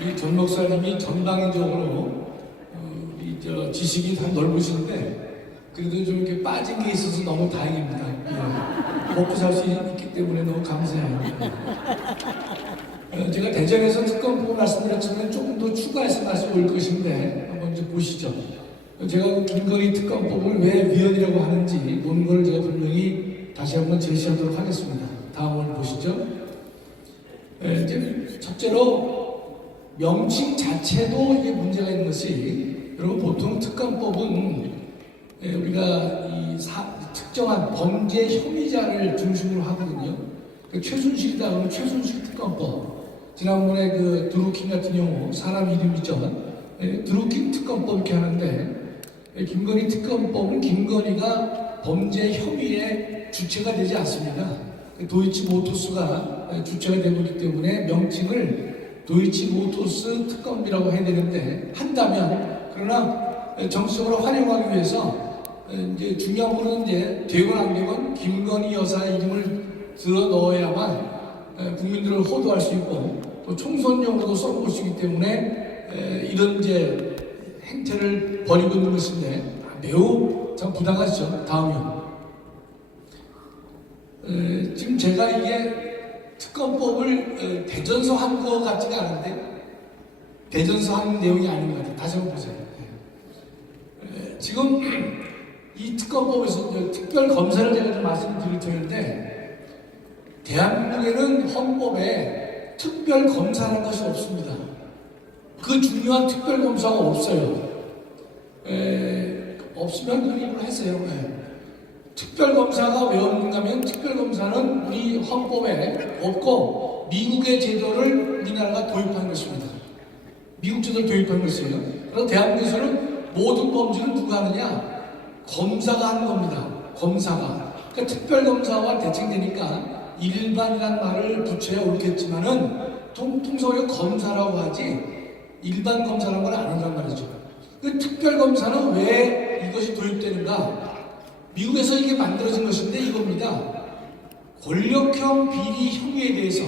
우리 전 목사님이 전방위적으로 지식이 다 넓으신데 그래도 좀 이렇게 빠진 게 있어서 너무 다행입니다. 먹고 살 수 있기 때문에 너무 감사해요. 제가 대전에서 특검 보고 말씀드렸지만 조금 더 추가해서 말씀을 올 것인데 한번 좀 보시죠. 제가 그 김건희 특검법을 왜 위헌이라고 하는지 논거를 제가 분명히 다시 한번 제시하도록 하겠습니다. 다음을 보시죠. 이제 첫째로 명칭 자체도 이게 문제가 있는 것이, 여러분 보통 특검법은 우리가 특정한 범죄 혐의자를 중심으로 하거든요. 최순실이다 그러면 최순실 특검법. 지난번에 그 드루킹 같은 경우 사람 이름이죠. 드루킹 특검법 이렇게 하는데, 김건희 특검법은 김건희가 범죄 혐의의 주체가 되지 않습니다. 도이치모터스가 주체가 되고 있기 때문에 명칭을 도이치모터스 특검이라고 해야 되는데, 한다면, 그러나 정치적으로 활용하기 위해서 이제 중요한 부분은 이제 되건 안 되건 김건희 여사의 이름을 들어 넣어야만 국민들을 호도할 수 있고 또 총선용으로도 써볼 수 있기 때문에 이런 이제 행태를 벌이고 있는 것인데 매우 참 부당하죠. 다음이요. 지금 제가 이게 특검법을 대전서 한 거 같지가 않은데, 대전서 한 내용이 아닌 것 같아요. 다시 한번 보세요. 지금 이 특검법에서 특별검사를 제가 좀 말씀드릴 텐데, 대한민국에는 헌법에 특별검사라는 것이 없습니다. 그 중요한 특별검사가 없어요. 없으면 그 얘기를 하세요. 특별검사가 왜 없는가 하면, 특별검사는 우리 헌법에 없고 미국의 제도를 우리나라가 도입한 것입니다. 미국 제도를 도입한 것이에요. 그래서 대한민국에서는 모든 범죄를 누가 하느냐? 검사가 하는 겁니다. 검사가. 그러니까 특별검사와 대칭되니까 일반이라는 말을 붙여야 옳겠지만은 통상적으로 검사라고 하지 일반 검사라는 걸 안 한단 말이죠. 그 특별검사는 왜 이것이 도입되는가? 미국에서 이게 만들어진 것인데 이겁니다. 권력형 비리 혐의에 대해서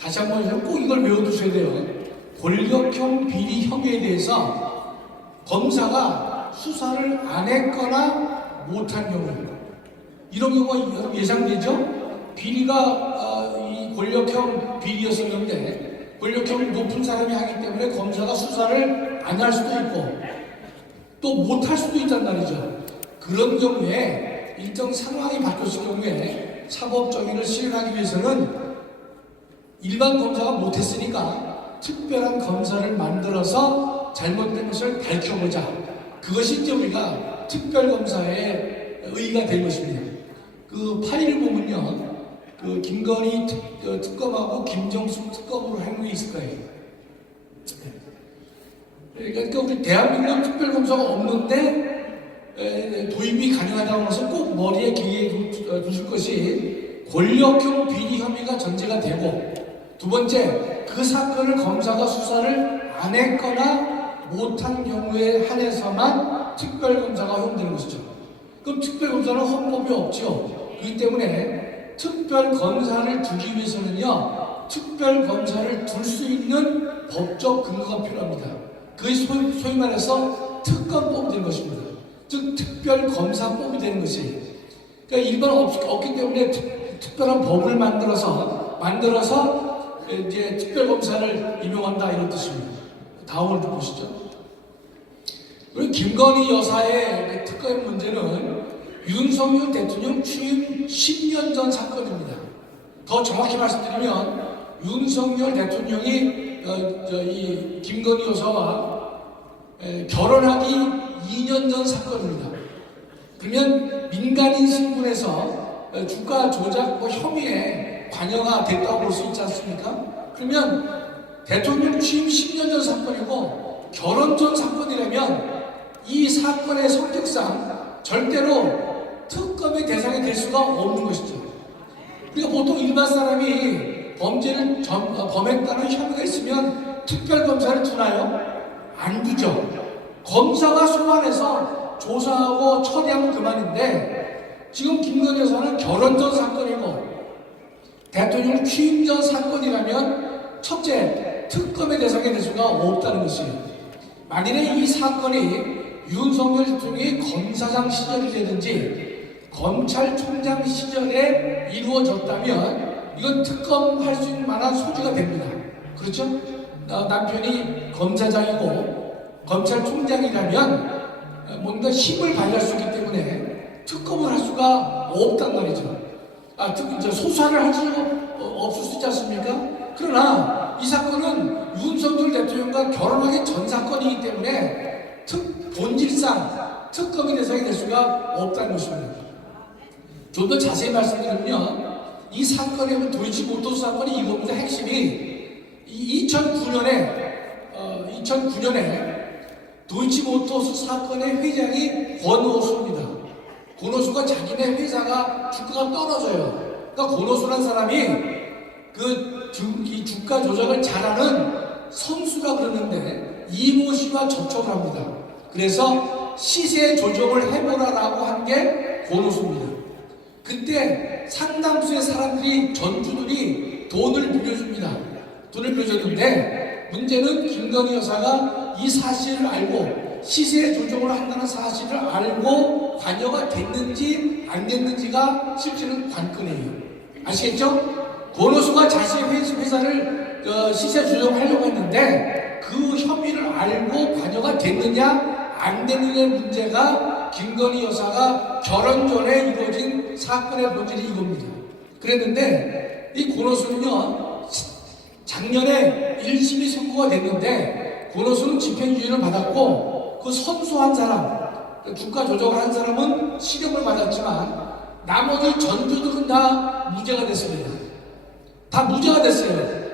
다시 한번 꼭 이걸 외워두셔야 돼요. 권력형 비리 혐의에 대해서 검사가 수사를 안 했거나 못한 경우, 이런 경우가 예상되죠? 비리가 이 권력형 비리였었는데 권력형이 높은 사람이 하기 때문에 검사가 수사를 안 할 수도 있고 또 못할 수도 있단 말이죠. 그런 경우에 일정 상황이 바뀌었을 경우에 사법정의를 실현하기 위해서는 일반 검사가 못했으니까 특별한 검사를 만들어서 잘못된 것을 밝혀보자. 그것이 이제 우리가 특별검사의 의의가 된 것입니다. 그 파일을 보면요, 그 김건희 특검하고 김정숙 특검으로 한 게 있을 거예요. 그러니까 우리 대한민국은 특별검사가 없는데 도입이 가능하다고 해서 꼭 머리에 기회에 두실 것이, 권력형 비리 혐의가 전제가 되고, 두 번째, 그 사건을 검사가 수사를 안 했거나 못한 경우에 한해서만 특별검사가 허용되는 것이죠. 그럼 특별검사는 헌법이 없죠. 그렇기 때문에 특별검사를 두기 위해서는요, 특별검사를 둘 수 있는 법적 근거가 필요합니다. 그게 소위 말해서 특검법이 되는 것입니다. 즉 특별검사법이 되는 것이, 그러니까 일반 없기 때문에 특별한 법을 만들어서 이제 특별검사를 임용한다, 이런 뜻입니다. 다음을 좀 보시죠. 그리고 김건희 여사의 그 특검 문제는 윤석열 대통령 취임 10년 전 사건입니다. 더 정확히 말씀드리면 윤석열 대통령이 이 김건희 여사와 결혼하기 2년 전 사건입니다. 그러면 민간인 신분에서 주가 조작 혐의에 관여가 됐다고 볼 수 있지 않습니까? 그러면 대통령 취임 10년 전 사건이고 결혼 전 사건이라면 이 사건의 성격상 절대로 특검의 대상이 될 수가 없는 것이죠. 그러니까 보통 일반 사람이 범죄를 범했다는 혐의가 있으면 특별검사를 두나요? 안 두죠. 검사가 소환해서 조사하고 처리하면 그만인데, 지금 김건희 여사는 결혼 전 사건이고 대통령 취임 전 사건이라면 첫째, 특검의 대상이 될 수가 없다는 것이에요. 만일에 이 사건이 윤석열 대통령이 검사장 시절이라든지 검찰총장 시절에 이루어졌다면 이건 특검할 수 있는 만한 소지가 됩니다. 그렇죠? 남편이 검사장이고 검찰총장이라면 뭔가 힘을 발휘할 수 있기 때문에 특검을 할 수가 없단 말이죠. 소사를 할 수 없을 수 있지 않습니까? 그러나 이 사건은 윤석열 대통령과 결혼하기 전 사건이기 때문에 본질상 특검이 대상이 될 수가 없다는 것입니다. 좀 더 자세히 말씀드리면 이 사건의 도이치모터스 사건이 이겁니다. 핵심이 2009년에 도이치모터스 사건의 회장이 권오수입니다. 권오수가 자기네 회사가 주가가 떨어져요. 그러니까 권오수라는 사람이 이 주가 조작을 잘하는 선수라 그러는데 이모 씨와 접촉을 합니다. 그래서 시세 조정을 해보라라고 한 게 권오수입니다. 그때 상당수의 사람들이 전주들이 돈을 빌려줍니다. 돈을 빌려줬는데 문제는 김건희 여사가 이 사실을 알고 시세 조정을 한다는 사실을 알고 관여가 됐는지 안 됐는지가 실제는 관건이에요. 아시겠죠? 권오수가 자신의 회사를 시세 조정하려고 했는데 그 혐의를 알고 관여가 됐느냐 안 됐느냐의 문제가 김건희 여사가 결혼 전에 이루어진 사건의 본질이 이겁니다. 그랬는데 이 권오수는요 작년에 1심이 선고가 됐는데 권오수는 집행유예를 받았고 그 선수한 사람 주가 조작을 한 사람은 실형을 받았지만 나머지 전주들은 다 무죄가 됐습니다. 다 무죄가 됐어요.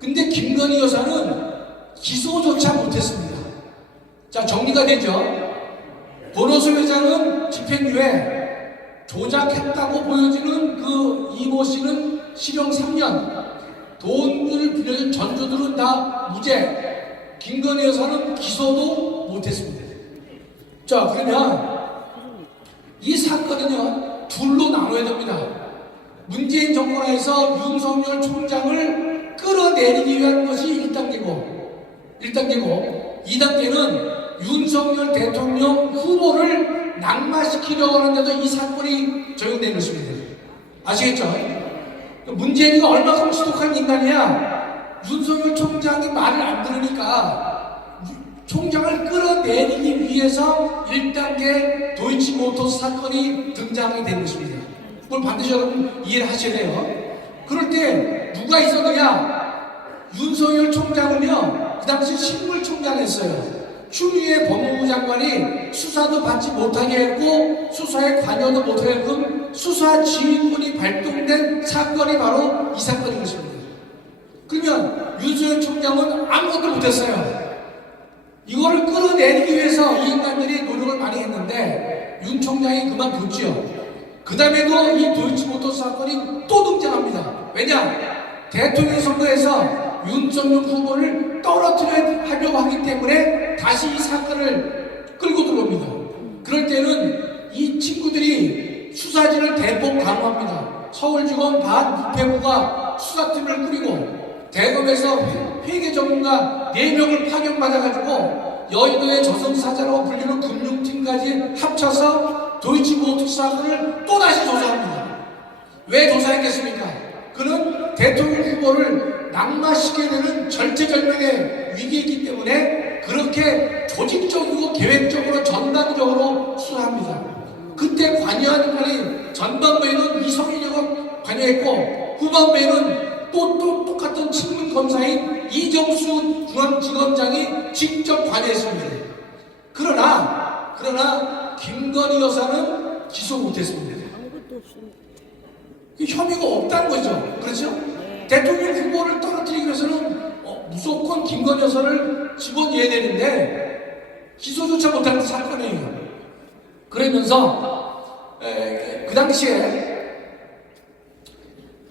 근데 김건희 여사는 기소조차 못했습니다. 자, 정리가 되죠? 권오수 회장은 집행유예, 조작했다고 보여지는 그 이모 씨는 실형 3년, 돈을 빌려준 전주들은 다 무죄, 김건희 여사는 기소도 못했습니다. 자, 그러면 이 사건은요 둘로 나눠야 됩니다. 문재인 정권 하에서 윤석열 총장을 끌어내리기 위한 것이 1단계고 2단계는 윤석열 대통령 후보를 낙마시키려고 하는데도 이 사건이 적용된 것입니다. 아시겠죠? 문재인이가 얼마큼 지독한 인간이야. 윤석열 총장이 말을 안 들으니까 총장을 끌어내리기 위해서 1단계 도이치모터스 사건이 등장하게 된 것입니다. 그걸 반드시 여러분 이해를 하셔야 돼요. 그럴 때 누가 있었느냐? 윤석열 총장은요 그 당시 식물총장이었어요. 추미애 법무부 장관이 수사도 받지 못하게 했고 수사에 관여도 못하게끔 수사 지휘권이 발동된 사건이 바로 이 사건인 것입니다. 그러면 윤석열 총장은 아무것도 못했어요. 이거를 끌어내리기 위해서 이 인간들이 노력을 많이 했는데 윤 총장이 그만뒀지요. 그 다음에도 이 도이치모터스 사건이 또 등장합니다. 왜냐? 대통령 선거에서 윤석열 후보를 떨어뜨려 하려고 하기 때문에 다시 이 사건을 끌고 들어옵니다. 그럴 때는 이 친구들이 수사진을 대폭 강화합니다. 서울지검 반부패부가 수사팀을 꾸리고 대검에서 회계 전문가 4명을 파견받아가지고 여의도의 저승사자라고 불리는 금융팀까지 합쳐서 도이치모터스 사건을 또다시 조사합니다. 왜 조사했겠습니까? 그는 대통령 후보를 낙마시키게 되는 절체절명의 위기이기 때문에 그렇게 조직적이고 계획적으로 전방적으로 수사합니다. 그때 관여한 인간이 전방부에는 이성인이가 관여했고 후방부에는 또 똑같은 친문검사인 이정수 중앙지검장이 직접 관여했습니다. 그러나 김건희 여사는 기소 못했습니다. 혐의가 없다는 거죠. 그렇죠? 대통령 후보를 떨어뜨리기 위해서는 무조건 김건희 여사를 집어넣어야 되는데 기소조차 못하는 사건이에요. 그러면서 그 당시에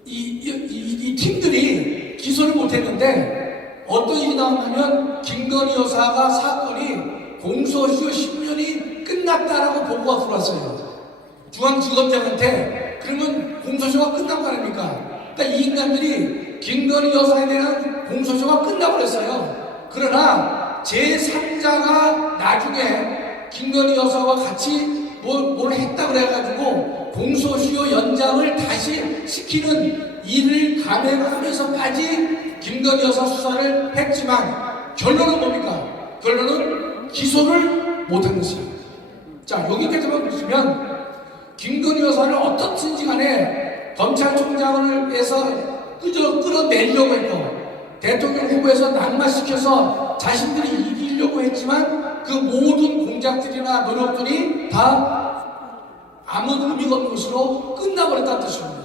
이 팀들이 기소를 못했는데 어떤 일이 나왔냐면 김건희 여사가 사건이 공소시효 10년이 끝났다라고 보고가 들어왔어요. 중앙지검장한테. 그러면 공소시효가 끝난 거 아닙니까? 그러니까 이 인간들이 김건희 여사에 대한 공소시효가 끝나버렸어요. 그러나 제3자가 나중에 김건희 여사와 같이 뭘 했다 그래가지고 공소시효 연장을 다시 시키는 일을 감행하면서까지 김건희 여사 수사를 했지만 결론은 뭡니까? 결론은 기소를 못한 것이에요. 자, 여기까지만 보시면 김건희 여사를 어떻든지 간에 검찰총장에서 끌어내려고 했고 대통령 후보에서 낙마시켜서 자신들이 이기려고 했지만 그 모든 공작들이나 노력들이 다 아무 의미가 없는 것으로 끝나버렸다는 뜻입니다.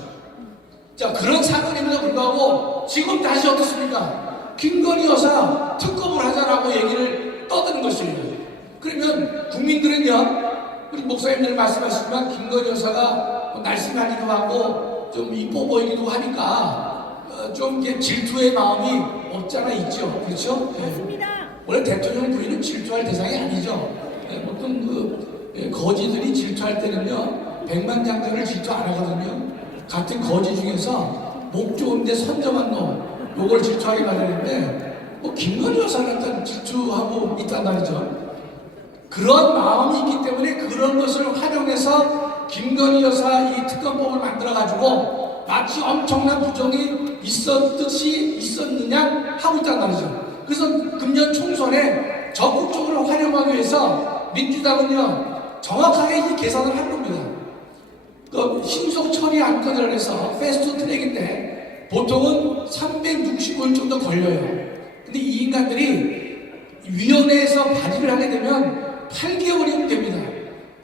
자, 그런 사건임에도 불구하고 지금 다시 어떻습니까? 김건희 여사 특검을 하자라고 얘기를 떠드는 것이에요. 그러면 국민들은요, 우리 목사님들 말씀하시지만 김건희 여사가 날씬하기도 하고 좀 이뻐 보이기도 하니까 좀 질투의 마음이 없잖아 있죠. 그렇죠? 맞습니다. 원래 대통령 부인은 질투할 대상이 아니죠. 보통 거지들이 질투할 때는요, 백만장자를 질투 안 하거든요. 같은 거지 중에서 목 좋은데 선점한 놈, 요걸 질투하기 마련인데, 김건희 여사는 일단 질투하고 있단 말이죠. 그런 마음이 있기 때문에 그런 것을 활용해서 김건희 여사 이 특검법을 만들어가지고 마치 엄청난 부정이 있었듯이 있었느냐 하고 있단 말이죠. 그래서 금년 총선에 적극적으로 활용하기 위해서 민주당은요, 정확하게 이 계산을 한 겁니다. 그 신속 처리 안건을 해서 패스트 트랙인데 보통은 365일 정도 걸려요. 근데 이 인간들이 위원회에서 발의를 하게 되면 8개월이면 됩니다.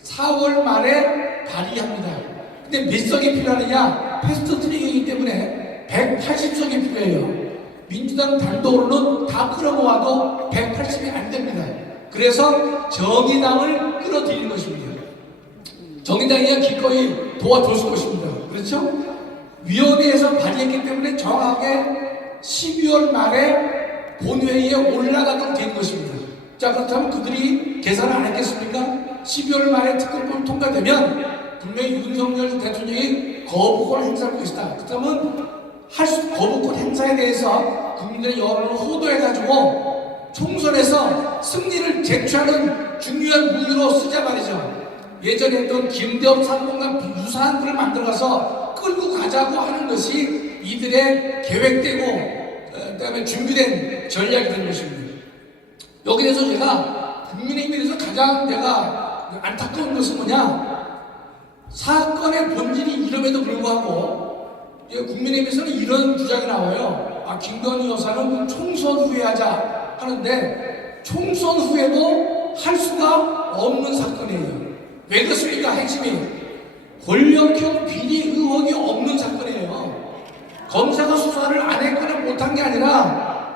4월 말에 발의합니다. 근데 몇 석이 필요하느냐? 패스트 트랙이기 때문에 180석이 필요해요. 민주당 단독으로는 다 끌어모아도 180이 안 됩니다. 그래서 정의당을 끌어들이는 것입니다. 정의당이 기꺼이 도와줬을 것입니다. 그렇죠? 위원회에서 발의했기 때문에 정확하게 12월 말에 본회의에 올라가도록 된 것입니다. 자, 그렇다면 그들이 계산을 안 했겠습니까? 12월 말에 특검법이 통과되면 분명히 윤석열 대통령이 거부권 행사할 것이다. 그렇다면 거부권 행사에 대해서 국민들의 여론을 호도해가지고 총선에서 승리를 쟁취하는 중요한 무기로 쓰자 말이죠. 예전에 했던 김대엽 상봉과 유사한 글을 만들어가서 끌고 가자고 하는 것이 이들의 계획되고 그다음에 준비된 전략이 된 것입니다. 여기 대해서 제가 국민의힘에 대해서 가장 내가 안타까운 것은 뭐냐, 사건의 본질이 이름에도 불구하고 국민의힘에서는 이런 주장이 나와요. 김건희 여사는 총선 후에 하자 하는데 총선 후에도 할 수가 없는 사건이에요. 왜 그렇습니까? 핵심이 권력형 비리 의혹이 없는 사건이에요. 검사가 수사를 안 했거나 못한 게 아니라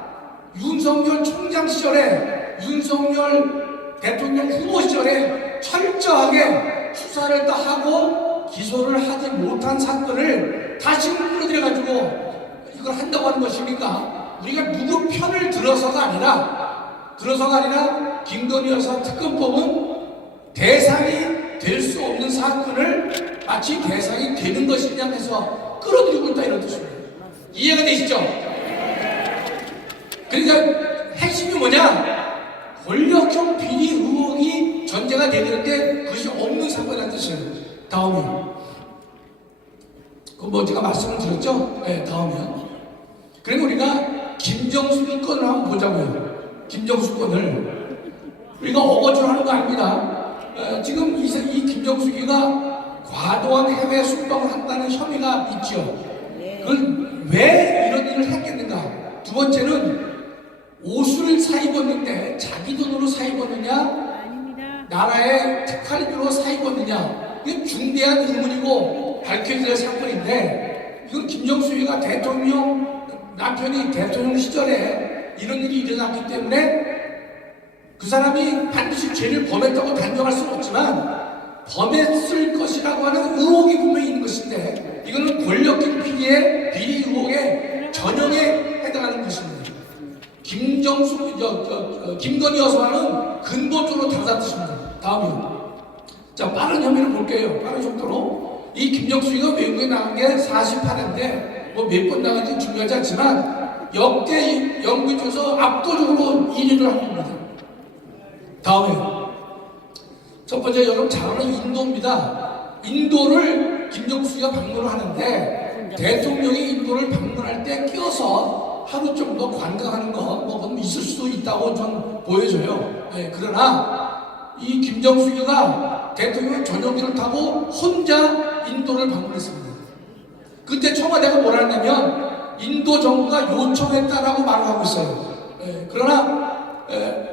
윤석열 총장 시절에, 윤석열 대통령 후보 시절에 철저하게 수사를 다 하고 기소를 하지 못한 사건을 다시 끌어들여가지고 이걸 한다고 하는 것입니까? 우리가 누구 편을 들어서가 아니라 김건희 여사 특검법은 대상이 될 수 없는 사건을 마치 대상이 되는 것이냐 해서 끌어들이고 있다, 이런 뜻입니다. 이해가 되시죠? 그러니까 핵심이 뭐냐? 권력형 비리 의혹이 전제가 되는데 그것이 없는 사건이라는 뜻이에요. 다음이요. 제가 말씀을 드렸죠? 네, 다음이요. 그리고 우리가 김정숙 건을 한번 보자고요. 김정숙 건을. 우리가 어거지로 하는 거 아닙니다. 지금 이 김정숙이가 과도한 해외 순방을 한다는 혐의가 있죠. 그걸 왜 이런 일을 했겠는가? 두 번째는 옷을 사 입었는데 자기 돈으로 사 입었느냐, 나라의 특활비로 사 입었느냐, 이게 중대한 의문이고 밝혀져야 할 사건인데, 이건 김정숙이가 남편이 대통령 시절에 이런 일이 일어났기 때문에 그 사람이 반드시 죄를 범했다고 단정할 수는 없지만 범했을 것이라고 하는 의혹이 분명히 있는 것인데, 이거는 권력형 비리의 비리 의혹의 전형에 해당하는 것입니다. 김건희 여사와는 근본적으로 다르다는 뜻입니다. 다음이요. 자, 빠른 혐의를 볼게요. 빠른 속도로. 이 김정숙이가 외국에 나간 게 48회인데 뭐 몇 번 나간지 중요하지 않지만 역대 연구에 중에서 압도적으로 1위를 한 겁니다. 다음에 첫 번째 여러분 잘 아는 인도입니다. 인도를 김정수가 방문을 하는데 대통령이 인도를 방문할 때 끼어서 하루 정도 관광하는 거 있을 수도 있다고 좀 보여져요. 네, 그러나 이 김정수가 대통령 전용기를 타고 혼자 인도를 방문했습니다. 그때 청와대가 뭐라 했냐면 인도 정부가 요청했다라고 말을 하고 있어요. 그러나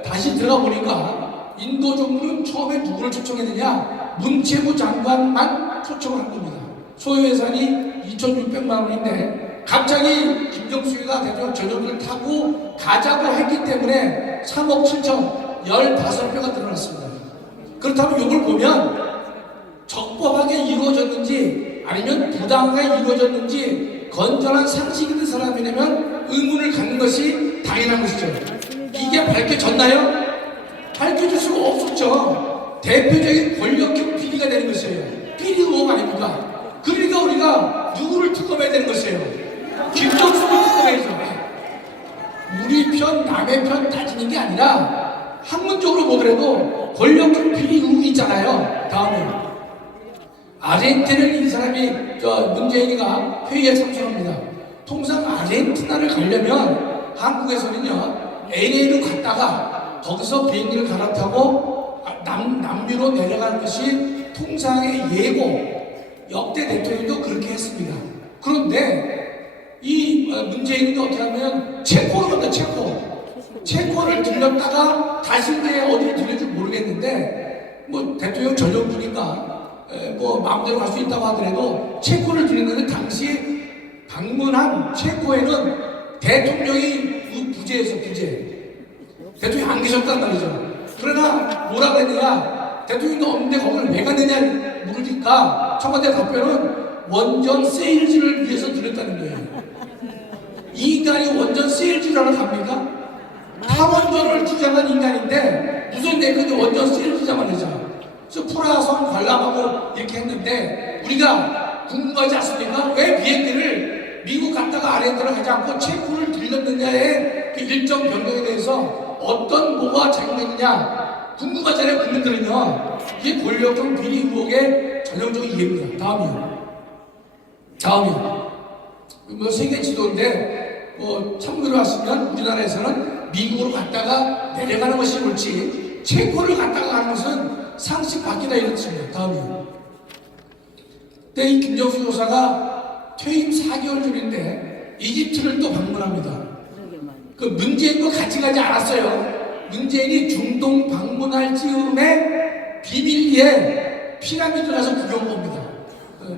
다시 들어가 보니까 인도 정부는 처음에 누구를 초청했느냐? 문체부 장관만 초청을 한 겁니다. 소요 예산이 2,600만 원인데 갑자기 김정수가 대통령 전용기를 타고 가자고 했기 때문에 3억 7천 15배가 늘어났습니다. 그렇다면 이걸 보면 적법하게 이루어졌는지 아니면 부당하게 이루어졌는지 건전한 상식 있는 사람이라면 의문을 갖는 것이 당연한 것이죠. 이게 밝혀졌나요? 밝혀질 수가 없었죠. 대표적인 권력형 비리가 되는 것이에요. 비리 의혹 아닙니까? 그러니까 우리가 누구를 특검해야 되는 것이에요? 김정수를 특검해야죠. 우리 편, 남의 편 따지는 게 아니라 학문적으로 보더라도 권력형 비리 의혹이 있잖아요. 다음에 아르헨티나를 이 사람이 문재인이가 회의에 참석합니다. 통상 아르헨티나를 가려면 한국에서는요 LA로 갔다가 거기서 비행기를 갈아타고 남미로 내려가는 것이 통상의 예고. 역대 대통령도 그렇게 했습니다. 그런데 이 문재인이 어떻게 하면 체코로 간다. 체코를 들렸다가 다시 이제 어디를 들릴지 모르겠는데 뭐 대통령 전용기니까 뭐 마음대로 갈 수 있다고 하더라도 체코를 들렸는데 당시 방문한 체코에는 대통령이 부재에서 대통령이 안 계셨단 말이죠. 그러나 뭐라 그랬느냐? 대통령도 없는데 거기를 왜 갔느냐 물으니까 청와대 답변은 원전 세일즈를 위해서 들렸다는 거예요. 이 인간이 원전 세일즈를 하러 갑니까? 탈원전을 주장한 인간인데 무슨 내근데 원전 세일즈자만 하잖아. 그래서 프라하성 관람하고 이렇게 했는데 우리가 궁금하지 않습니까? 왜 비행기를 미국 갔다가 아르헨티나 가지 않고 체코를 들렸느냐의 그 일정 변경에 대해서 어떤 뭐가 작용했느냐 궁금하잖아요. 국민들은요. 이게 권력형 비리 의혹의 전형적인 이해입니다. 다음이요. 뭐 세계 지도인데 뭐 참고로 하시면 우리나라에서는 미국으로 갔다가 내려가는 것이 옳지 체코를 갔다가 가는 것은 상식 밖이다 이렇습니다. 다음이요. 근데 이 김정수 교사가 퇴임 4개월 전인데 이집트를 또 방문합니다. 그 문재인과 같이 가지 않았어요. 문재인이 중동 방문할 즈음에 비밀리에 피라미드 가서 구경 봅니다.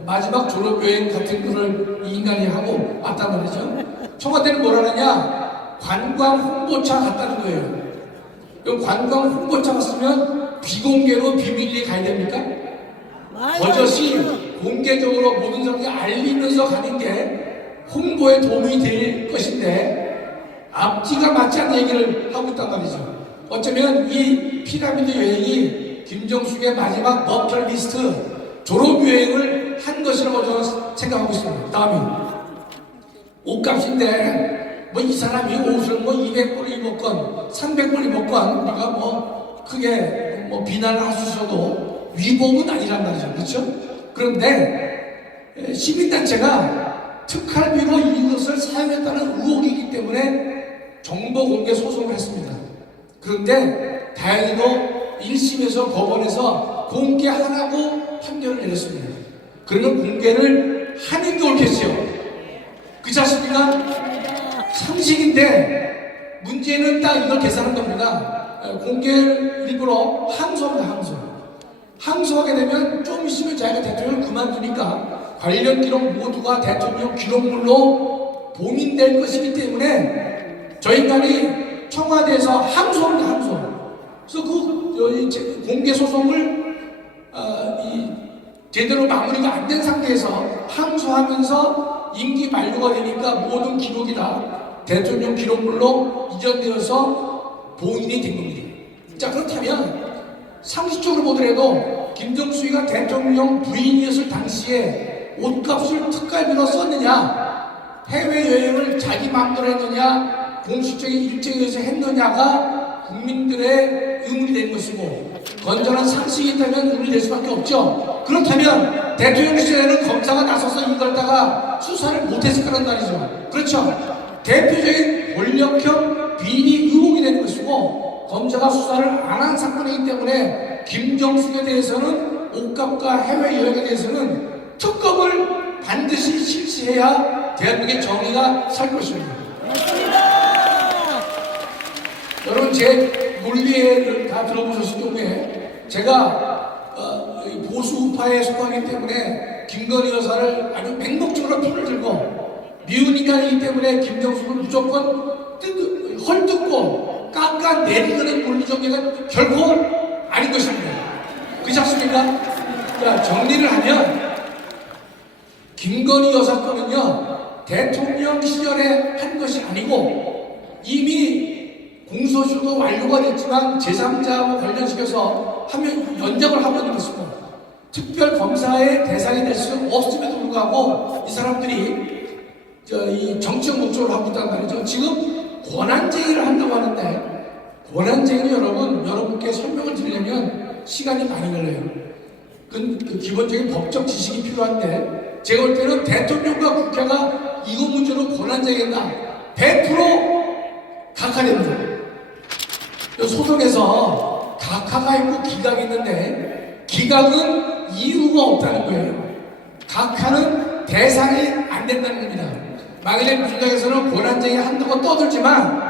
마지막 졸업여행 같은 거를 이 인간이 하고 왔단 말이죠. 청와대는 뭐라 하느냐? 관광 홍보차 갔다는 거예요. 관광 홍보차 갔으면 비공개로 비밀리에 가야 됩니까? 버젓이 공개적으로 모든 사람들이 알리면서 가는 게 홍보에 도움이 될 것인데 앞뒤가 맞지 않는 얘기를 하고 있단 말이죠. 어쩌면 이 피라미드 여행이 김정숙의 마지막 버킷리스트 졸업여행을 한 것이라고 저는 생각하고 있습니다. 다음이 옷값인데 뭐 이 사람이 옷을 뭐 200불 입었건 300불 입었건 우리가 뭐 크게 뭐 비난을 할 수 있어도 위법은 아니란 말이죠. 그렇죠? 그런데 시민단체가 특활비로 이것을 사용했다는 의혹이기 때문에 정보 공개 소송을 했습니다. 그런데 다행히도 1심에서 법원에서 공개하라고 판결을 내렸습니다. 그러면 공개를 하는 게 옳겠죠. 그렇지 않습니까? 상식인데 문제는 딱 이걸 계산한 겁니다. 공개를 일부러 항소합니다. 항소하게 되면 좀 있으면 자기가 대통령을 그만두니까 관련 기록 모두가 대통령 기록물로 봉인될 것이기 때문에 저 인간이 청와대에서 항소합니다. 그래서 그 공개 소송을 제대로 마무리가 안 된 상태에서 항소하면서 임기 만료가 되니까 모든 기록이 다 대통령 기록물로 이전되어서 봉인이 된 겁니다. 자, 그렇다면 상식적으로 보더라도 김정수가 대통령 부인이었을 당시에 옷값을 특갈비로 썼느냐? 해외여행을 자기 마음대로 했느냐 공식적인 일정에 의해서 했느냐가 국민들의 의문이 되는 것이고, 건전한 상식이 있다면 의문이 될 수밖에 없죠. 그렇다면 대통령 시절에는 검사가 나서서 이걸 다가 수사를 못했을 거란 말이죠. 그렇죠. 대표적인 권력형 비리 의혹이 되는 것이고, 검사가 수사를 안 한 사건이기 때문에 김정숙에 대해서는, 옷값과 해외여행에 대해서는 특검을 반드시 실시해야 대한민국의 정의가 살 것입니다. 여러분, 제 논리를 다 들어보셨을 경우에 제가 보수 우파에 속하기 때문에 김건희 여사를 아주 맹목적으로 편을 들고, 미운 인간이기 때문에 김정숙을 무조건 헐뜯고 깎아내리는 논리 정리가 결코 아닌 것입니다. 그렇지 않습니까? 자, 정리를 하면 김건희 여사 건은요, 대통령 시절에 한 것이 아니고 이미 공소시효도 완료가 됐지만 제3자와 관련시켜서 하면 연장을 하고 있는 것이고, 특별검사의 대상이 될 수 없음에도 불구하고 이 사람들이 이 정치적 목적으로 하고 있단 말이죠. 지금 권한쟁의를 한다고 하는데, 권한쟁의는 여러분께 설명을 드리려면 시간이 많이 걸려요. 그 기본적인 법적 지식이 필요한데, 제가 볼 때는 대통령과 국회가 이거 문제로 권한쟁의한다 100% 각하됩니다. 소송에서 각하가 있고 기각이 있는데, 기각은 이유가 없다는 거예요. 각하는 대상이 안 된다는 겁니다. 만일에 민주당에서는 권한쟁의 한다고 떠들지만,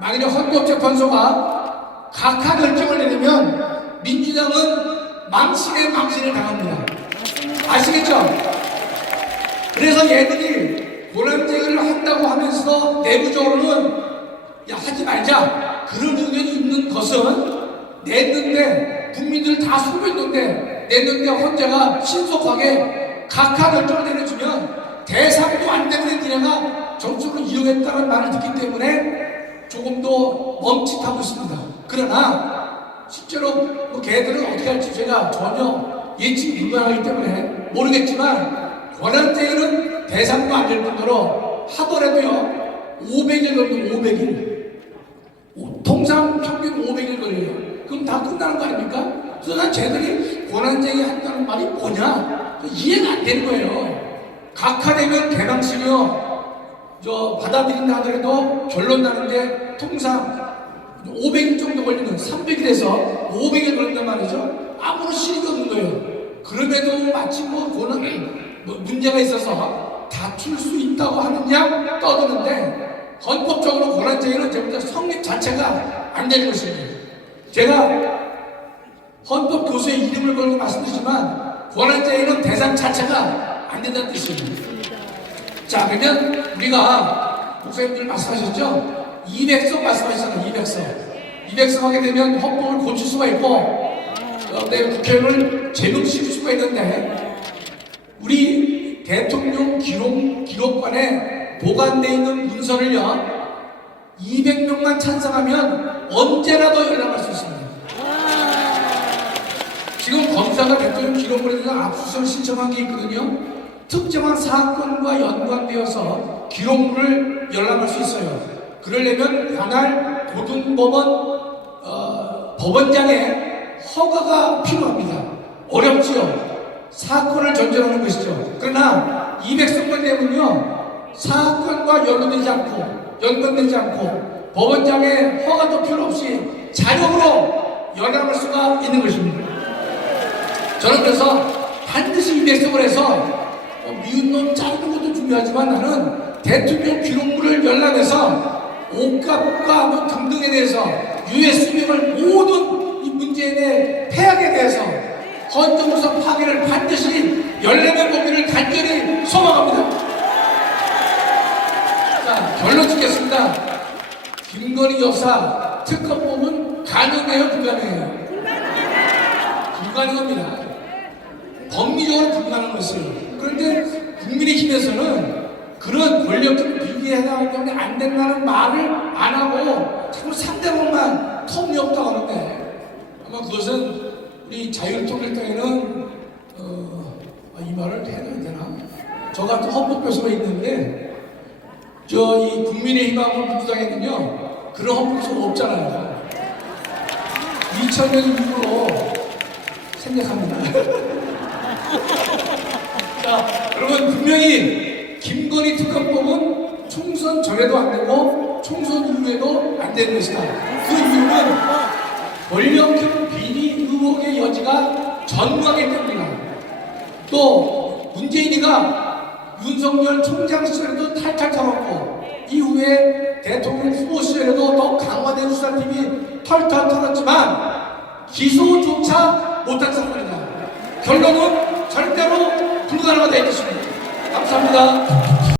만일에 헌법재판소가 각하 결정을 내리면 민주당은 망신에 망신을 당합니다. 아시겠죠? 그래서 얘들이 권한쟁의를 한다고 하면서 내부적으로는 야, 하지 말자, 그런 의견이 있는 것은, 냈는데 국민들 다 소변했는데 냈는데 헌재가 신속하게 각하 결정을 내려주면 대상도 안 되는 니네가 정책으로 이용했다는 말을 듣기 때문에 조금 더 멈칫하고 있습니다. 그러나 실제로 뭐 걔들은 어떻게 할지 제가 전혀 예측이 불가하기 때문에 모르겠지만, 권한쟁의는 대상도 안 될 정도로 하더라도요 500일 걸리면 500일, 통상 평균 500일 걸려요. 그럼 다 끝나는 거 아닙니까? 그래서 난 쟤들이 권한쟁의 한다는 말이 뭐냐 이해가 안 되는 거예요. 각하되면 개방시려 받아들인다 하더라도 결론 나는데 통상 500일 정도 걸리는, 300일에서 500일 걸린단 말이죠. 아무런 실익이 없는 거예요. 그럼에도 마침 문제가 있어서 다툴 수 있다고 하느냐 떠드는데, 헌법적으로 권한쟁의는 제가 성립 자체가 안 되는 것입니다. 제가 헌법 교수의 이름을 걸고 말씀드리지만 권한쟁의는 대상 자체가 안 된다는 뜻입니다. 자, 그러면 우리가 목사님들 말씀하셨죠? 200석 말씀하셨잖아요. 200석 하게 되면 헌법을 고칠 수가 있고 내 국회의원을 제명시킬 수가 있는데, 우리 대통령 기록관에 보관되어 있는 문서를요 200명만 찬성하면 언제라도 열람할 수 있습니다. 지금 검사가 대통령 기록물에 대해서 압수수색을 신청한 게 있거든요. 특정한 사건과 연관되어서 기록물을 열람할 수 있어요. 그러려면 관할 고등법원 법원장의 허가가 필요합니다. 어렵지요. 사건을 전제하는 것이죠. 그러나 200석만 되면요 사건과 연관되지 않고 법원장의 허가도 필요 없이 자력으로 열람할 수가 있는 것입니다. 저는 그래서 반드시 200석을 해서 미운 놈 자르는 것도 중요하지만, 나는 대통령 기록물을 열람해서 옷값과 등등에 대해서 USB를 모든 이 문제에 대해 폐악에 대해서 헌정구석 파괴를 반드시 열람해 보기를 간절히 소망합니다. 자, 결론 짓겠습니다. 김건희 여사 특검법은 가능해요, 불가능해요? 불가능합니다. 법리적으로 불가능한 것이에요. 그런데 국민의힘에서는 그런 권력적 비리에 해당하기 때문에 안 된다는 말을 안 하고 자꾸 상대방만 터무니없다고 하는데, 아마 그것은 우리 자유통일당에는 이 말을 해야 되나? 저 같은 헌법교수가 있는데 이 국민의힘하고 민주당에는요 그런 헌법소가 없잖아요. 2000년 이후로 생략합니다. 자, 여러분 분명히 김건희 특검법은 총선 전에도 안 되고 총선 이후에도 안 되는 것이다. 그 이유는 권력형 비리 의혹의 여지가 전무하기 때문이다. 또 문재인이가 윤석열 총장 시절에도 탈탈 털었고 이후에 대통령 후보 시절에도 더 강화된 수사팀이 털털 털었지만 기소조차 못한 사건이다. 결론은 절대로 불가능하다 이것입니다. 감사합니다.